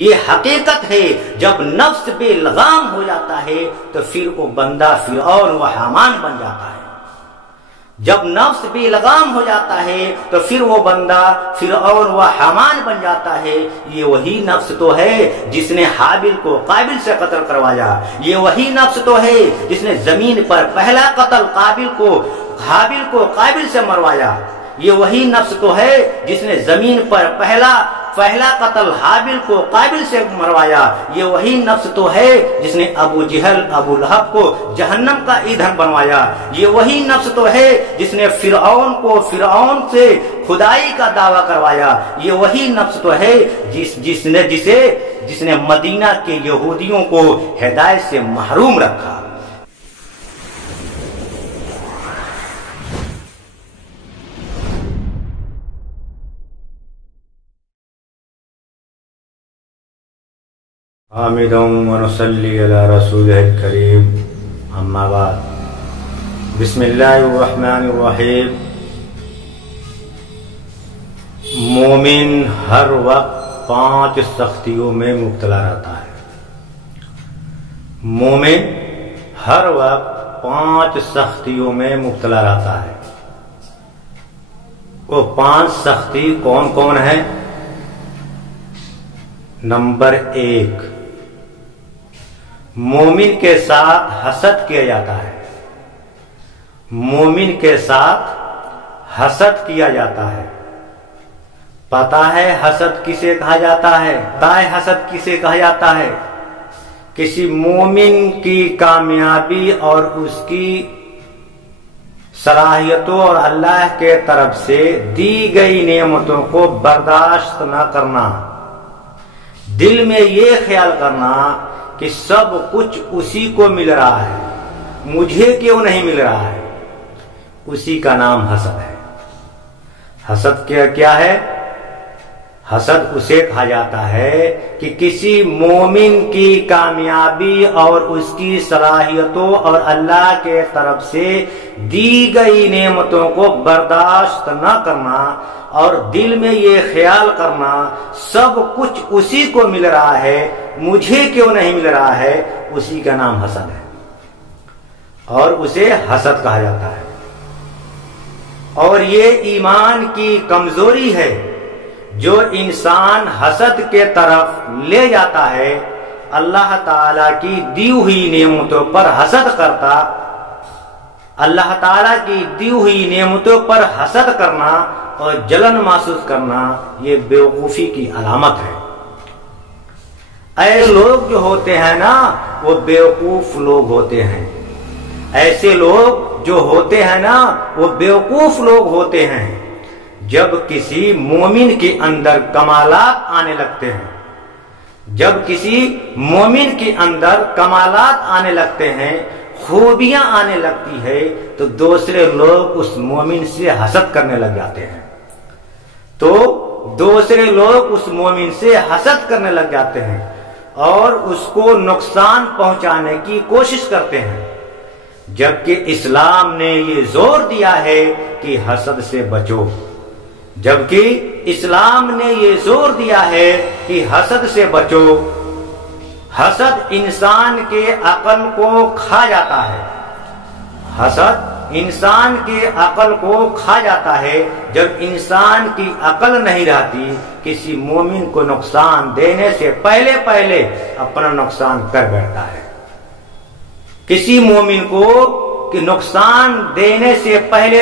یہ حقیقت ہے، جب نفس بے لگام ہو جاتا ہے تو پھر وہ بندہ فرعون و حامان بن جاتا ہے۔ جب نفس بے لگام ہو جاتا ہے تو پھر وہ بندہ فرعون و حامان بن جاتا ہے۔ یہ وہی نفس تو ہے جس نے حابل کو قابل سے قتل کروایا، یہ وہی نفس تو ہے جس نے زمین پر پہلا قتل حابل کو قابل سے مروایا، یہ وہی نفس تو ہے جس نے زمین پر پہلا قتل حابل کو قابل سے مروایا، یہ وہی نفس تو ہے جس نے ابو جہل ابو لہب کو جہنم کا ایندھن بنوایا، یہ وہی نفس تو ہے جس نے فرعون سے خدائی کا دعویٰ کروایا، یہ وہی نفس تو ہے جس نے مدینہ کے یہودیوں کو ہدایت سے محروم رکھا۔ حامدا ونصلي على رسوله الكريم، اما بعد، بسم اللہ الرحمن الرحیم۔ مومن ہر وقت 5 سختیوں میں مبتلا رہتا ہے۔ مومن ہر وقت 5 سختیوں میں مبتلا رہتا ہے۔ وہ 5 سختی کون کون ہیں؟ نمبر 1، مومن کے ساتھ حسد کیا جاتا ہے۔ مومن کے ساتھ حسد کیا جاتا ہے۔ پتہ ہے حسد کسے کہا جاتا ہے؟ حسد کسے کہا جاتا ہے؟ کسی مومن کی کامیابی اور اس کی صلاحیتوں اور اللہ کے طرف سے دی گئی نعمتوں کو برداشت نہ کرنا، دل میں یہ خیال کرنا کہ سب کچھ اسی کو مل رہا ہے، مجھے کیوں نہیں مل رہا ہے، اسی کا نام حسد ہے۔ حسد کیا ہے؟ حسد اسے کہا جاتا ہے کہ کسی مومن کی کامیابی اور اس کی صلاحیتوں اور اللہ کے طرف سے دی گئی نعمتوں کو برداشت نہ کرنا اور دل میں یہ خیال کرنا سب کچھ اسی کو مل رہا ہے، مجھے کیوں نہیں مل رہا ہے، اسی کا نام حسد ہے اور اسے حسد کہا جاتا ہے۔ اور یہ ایمان کی کمزوری ہے جو انسان حسد کے طرف لے جاتا ہے۔ اللہ تعالی کی دی ہوئی نعمتوں پر حسد کرتا، اللہ تعالی کی دی ہوئی نعمتوں پر حسد کرنا اور جلن محسوس کرنا یہ بیوقوفی کی علامت ہے۔ ایسے لوگ جو ہوتے ہیں نا وہ بیوقوف لوگ ہوتے ہیں، ایسے لوگ جو ہوتے ہیں نا وہ بیوقوف لوگ ہوتے ہیں۔ جب کسی مومن کے اندر کمالات آنے لگتے ہیں، جب کسی مومن کے اندر کمالات آنے لگتے ہیں، خوبیاں آنے لگتی ہے تو دوسرے لوگ اس مومن سے حسد کرنے لگ جاتے ہیں، تو دوسرے لوگ اس مومن سے حسد کرنے لگ جاتے ہیں اور اس کو نقصان پہنچانے کی کوشش کرتے ہیں، جبکہ اسلام نے یہ زور دیا ہے کہ حسد سے بچو، جبکہ اسلام نے یہ زور دیا ہے کہ حسد سے بچو۔ حسد انسان کے عقل کو کھا جاتا ہے، حسد انسان کے عقل کو کھا جاتا ہے۔ جب انسان کی عقل نہیں رہتی، کسی مومن کو نقصان دینے سے پہلے اپنا نقصان کر بیٹھتا ہے، کسی مومن کو کہ نقصان دینے سے پہلے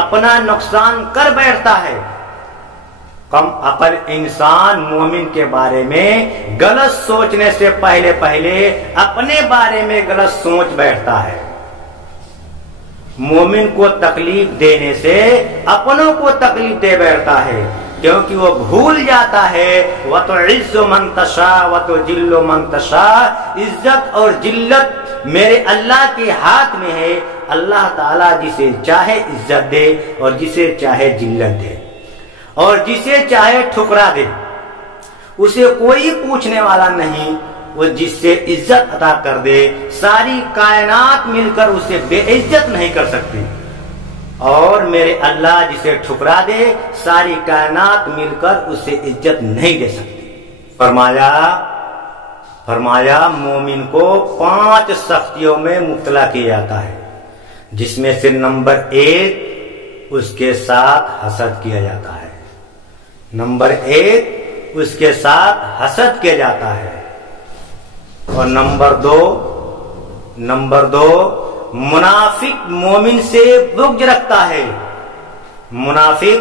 اپنا نقصان کر بیٹھتا ہے۔ کم عقل انسان مومن کے بارے میں غلط سوچنے سے پہلے اپنے بارے میں غلط سوچ بیٹھتا ہے۔ مومن کو تکلیف دینے سے اپنوں کو تکلیف دے بیٹھتا ہے، کیونکہ وہ بھول جاتا ہے وَتُعِزُّ مَن تَشَاءُ وَتُذِلُّ مَن تَشَاءُ، عزت اور ذلت میرے اللہ کے ہاتھ میں ہے۔ اللہ تعالیٰ جسے چاہے عزت دے اور جسے چاہے ذلت دے اور جسے چاہے ٹھکرا دے، اسے کوئی پوچھنے والا نہیں۔ وہ جس سے عزت عطا کر دے، ساری کائنات مل کر اسے بے عزت نہیں کر سکتی، اور میرے اللہ جسے ٹھکرا دے، ساری کائنات مل کر اسے عزت نہیں دے سکتی۔ فرمایا مومن کو 5 سختیوں میں مبتلا کیا جاتا ہے، جس میں سے نمبر 1 اس کے ساتھ حسد کیا جاتا ہے۔ نمبر 1 اس کے ساتھ حسد کیا جاتا ہے، اور نمبر 2 منافق مومن سے بغض رکھتا ہے۔ منافق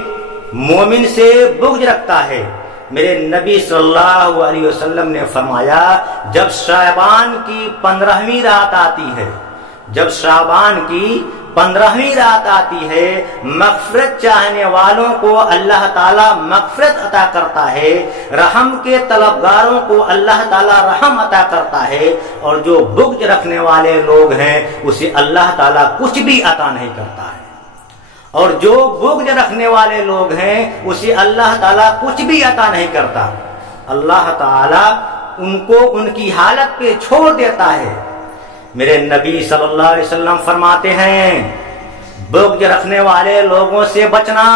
مومن سے بغض رکھتا ہے۔ میرے نبی صلی اللہ علیہ وسلم نے فرمایا، جب شعبان کی 15ویں رات آتی ہے، جب شعبان کی 15ویں رات آتی ہے، مغفرت چاہنے والوں کو اللہ تعالیٰ مغفرت عطا کرتا ہے، رحم کے طلبگاروں کو اللہ تعالیٰ رحم عطا کرتا ہے، اور جو بغض رکھنے والے لوگ ہیں اسے اللہ تعالیٰ کچھ بھی عطا نہیں کرتا ہے، اور جو بغض رکھنے والے لوگ ہیں اسے اللہ تعالیٰ کچھ بھی عطا نہیں کرتا۔ اللہ تعالیٰ ان کو ان کی حالت پہ چھوڑ دیتا ہے۔ میرے نبی صلی اللہ علیہ وسلم فرماتے ہیں، بغض رکھنے والے لوگوں سے بچنا۔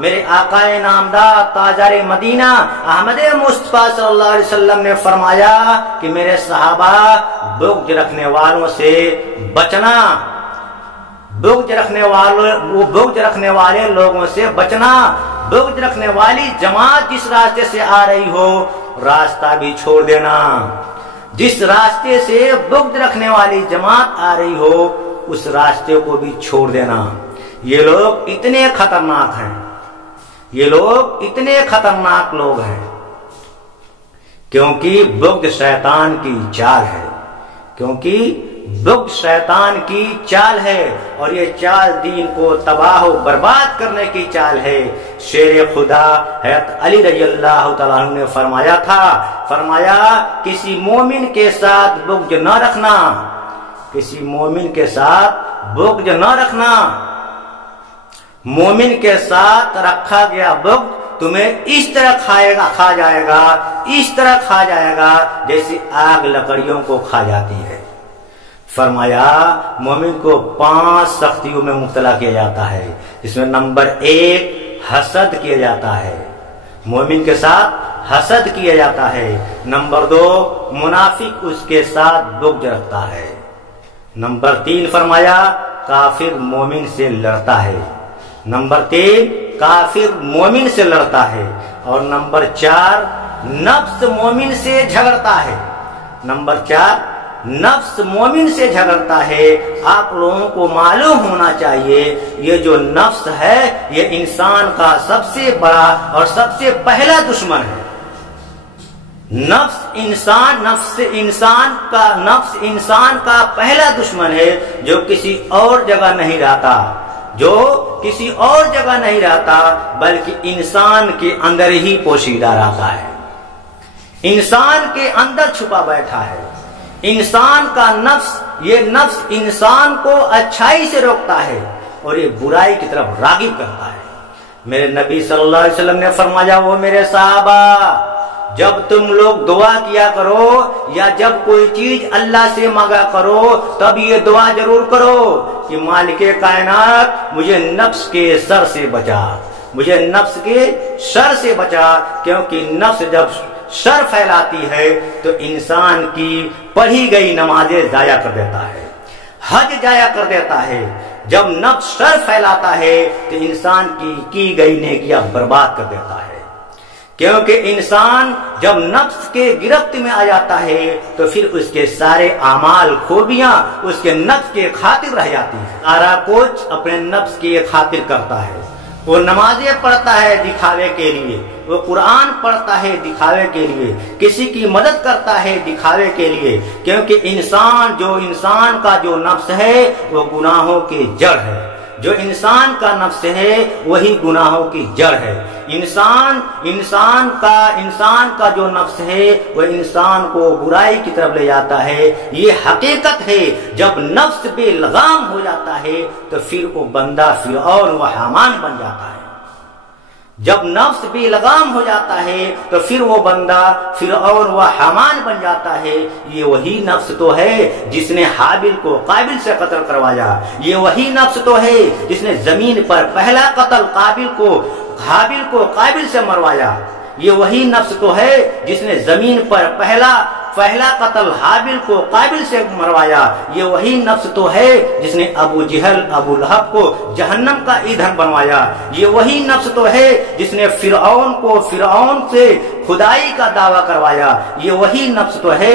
میرے آقا نامدار تاجر مدینہ احمد مصطفیٰ صلی اللہ علیہ وسلم نے فرمایا کہ میرے صحابہ بغض رکھنے والوں سے بچنا، بغض رکھنے والے لوگوں سے بچنا۔ بغض رکھنے والی جماعت جس راستے سے آ رہی ہو راستہ بھی چھوڑ دینا، جس راستے سے بغض رکھنے والی جماعت آ رہی ہو اس راستے کو بھی چھوڑ دینا۔ یہ لوگ اتنے خطرناک ہیں، یہ لوگ اتنے خطرناک لوگ ہیں، کیونکہ بغض شیطان کی چال ہے، کیونکہ بغض شیطان کی چال ہے، اور یہ چال دین کو تباہ و برباد کرنے کی چال ہے۔ شیر خدا حضرت علی رضی اللہ تعالیٰ عنہ نے فرمایا تھا، فرمایا کسی مومن کے ساتھ بغض نہ رکھنا، کسی مومن کے ساتھ بغض نہ رکھنا۔ مومن کے ساتھ رکھا گیا بغض تمہیں اس طرح کھا جائے گا، اس طرح کھا جائے گا جیسے آگ لکڑیوں کو کھا جاتی ہے۔ فرمایا مومن کو 5 سختیوں میں مبتلا کیا جاتا ہے، جس میں نمبر 1 حسد کیا جاتا ہے، مومن کے ساتھ حسد کیا جاتا ہے۔ نمبر 2 منافق اس کے ساتھ بغض رکھتا ہے۔ نمبر 3 فرمایا کافر مومن سے لڑتا ہے۔ نمبر 3 کافر مومن سے لڑتا ہے، اور نمبر 4 نفس مومن سے جھگڑتا ہے۔ نمبر 4 نفس مومن سے جھگڑتا ہے۔ آپ لوگوں کو معلوم ہونا چاہیے یہ جو نفس ہے یہ انسان کا سب سے بڑا اور سب سے پہلا دشمن ہے۔ نفس انسان کا پہلا دشمن ہے، جو کسی اور جگہ نہیں رہتا، جو کسی اور جگہ نہیں رہتا بلکہ انسان کے اندر ہی پوشیدہ رہتا ہے، انسان کے اندر چھپا بیٹھا ہے۔ انسان کا نفس، یہ نفس انسان کو اچھائی سے روکتا ہے اور یہ برائی کی طرف راغب کرتا ہے۔ میرے نبی صلی اللہ علیہ وسلم نے فرمایا، وہ میرے صحابہ جب تم لوگ دعا کیا کرو یا جب کوئی چیز اللہ سے مانگا کرو تب یہ دعا ضرور کرو کہ مالک کائنات مجھے نفس کے شر سے بچا، مجھے نفس کے شر سے بچا، کیونکہ نفس جب شر پھیلاتی ہے تو انسان کی پڑھی گئی نمازیں ضائع کر دیتا ہے، حج ضائع کر دیتا ہے۔ جب نفس شر پھیلاتا ہے تو انسان کی گئی نیکیاں برباد کر دیتا ہے، کیونکہ انسان جب نفس کے گرفت میں آ جاتا ہے تو پھر اس کے سارے اعمال خوبیاں اس کے نفس کے خاطر رہ جاتی ہیں۔ سارا کچھ اپنے نفس کی خاطر کرتا ہے۔ وہ نمازیں پڑھتا ہے دکھاوے کے لیے، وہ قرآن پڑھتا ہے دکھاوے کے لیے، کسی کی مدد کرتا ہے دکھاوے کے لیے، کیونکہ انسان کا جو نفس ہے وہ گناہوں کی جڑ ہے، جو انسان کا نفس ہے وہی گناہوں کی جڑ ہے۔ انسان کا جو نفس ہے وہ انسان کو برائی کی طرف لے جاتا ہے۔ یہ حقیقت ہے، جب نفس بے لگام ہو جاتا ہے تو پھر وہ بندہ فرعون و حامان بن جاتا ہے۔ جب نفس بے لگام ہو جاتا ہے تو پھر وہ بندہ فرعون و حامان بن جاتا ہے۔ یہ وہی نفس تو ہے جس نے حابل کو قابل سے قتل کروایا، یہ وہی نفس تو ہے جس نے زمین پر پہلا قتل حابل کو قابل سے مروایا، یہ وہی نفس تو ہے جس نے زمین پر پہلا قتل حابل کو قابل سے مروایا. یہ وہی نفس تو ہے جس نے ابو جہل ابو لہب کو جہنم کا ایندھن بنوایا. یہ وہی نفس تو ہے جس نے فرعون کو فرعون سے خدائی کا دعویٰ کروایا. یہ وہی نفس تو ہے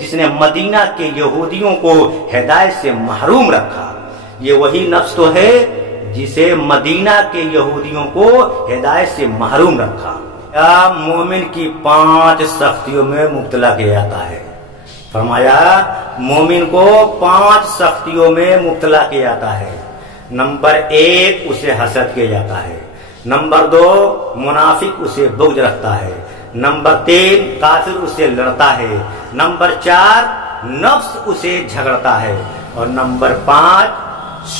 جس نے مدینہ کے یہودیوں کو ہدایت سے محروم رکھا. یہ وہی نفس تو ہے جسے مدینہ کے یہودیوں کو ہدایت سے محروم رکھا. مومن کی 5 سختیوں میں مبتلا کیا جاتا ہے. فرمایا مومن کو 5 سختیوں میں مبتلا کیا جاتا ہے. نمبر 1 اسے حسد کیا جاتا ہے. نمبر 2 منافق اسے بغض رکھتا ہے. نمبر 3 کافر اسے لڑتا ہے. نمبر 4 نفس اسے جھگڑتا ہے. اور نمبر 5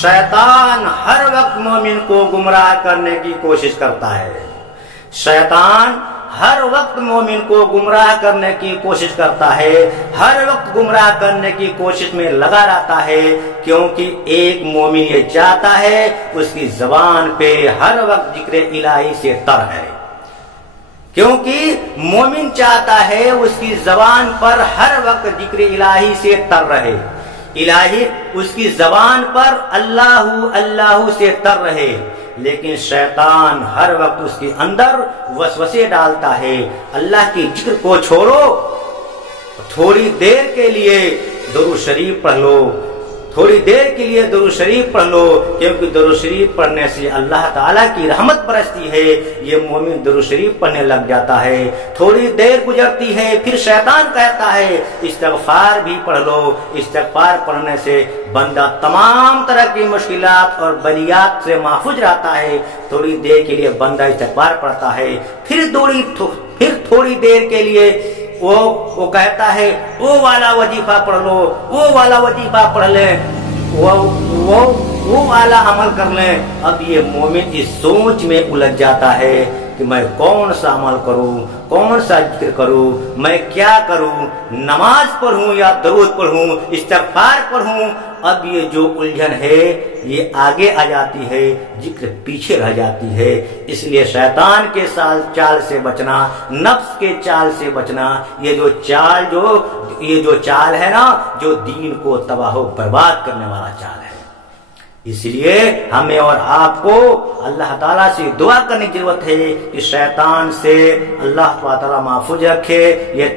شیطان ہر وقت مومن کو گمراہ کرنے کی کوشش کرتا ہے. شیطان ہر وقت مومن کو گمراہ کرنے کی کوشش کرتا ہے. ہر وقت گمراہ کرنے کی کوشش میں لگا رہتا ہے. کیونکہ ایک مومن یہ چاہتا ہے اس کی زبان پہ ہر وقت ذکر الہی سے تر ہے. کیونکہ مومن چاہتا ہے اس کی زبان پر ہر وقت ذکر الہی سے تر رہے. الہی اس کی زبان پر اللہ اللہ سے تر رہے. لیکن شیطان ہر وقت اس کے اندر وسوسے ڈالتا ہے. اللہ کی ذکر کو چھوڑو, تھوڑی دیر کے لیے درود شریف پڑھ لو, تھوڑی دیر کے لیے درود شریف پڑھ لو, کیونکہ درود شریف پڑھنے سے اللہ تعالیٰ کی رحمت برستی ہے. یہ مومن درود شریف پڑھنے لگ جاتا ہے. تھوڑی دیر گزرتی ہے پھر شیطان کہتا ہے استغفار بھی پڑھ لو. استغفار پڑھنے سے بندہ تمام طرح کی مشکلات اور بلیات سے محفوظ رہتا ہے. تھوڑی دیر کے لیے بندہ استغفار پڑھتا ہے. پھر تھوڑی دیر کے لیے وہ کہتا ہے وہ والا وظیفہ پڑھ لو, وہ والا وظیفہ پڑھ لیں, وہ والا عمل کر لیں. اب یہ مومن اس سوچ میں الجھ جاتا ہے کہ میں کون سا عمل کروں, کون سا ذکر کروں, میں کیا کروں, نماز پڑھوں یا درود پڑھوں, استغفار پڑھوں. اب یہ جو الجھن ہے یہ آگے آ جاتی ہے, ذکر پیچھے رہ جاتی ہے. اس لیے شیطان کے چال سے بچنا, نفس کے چال سے بچنا, یہ جو چال ہے نا جو دین کو تباہ و برباد کرنے والا چال ہے. اس لیے ہمیں اور آپ کو اللہ تعالیٰ سے دعا کرنے کی ضرورت ہے کہ شیطان سے اللہ تعالیٰ محفوظ رکھے. یہ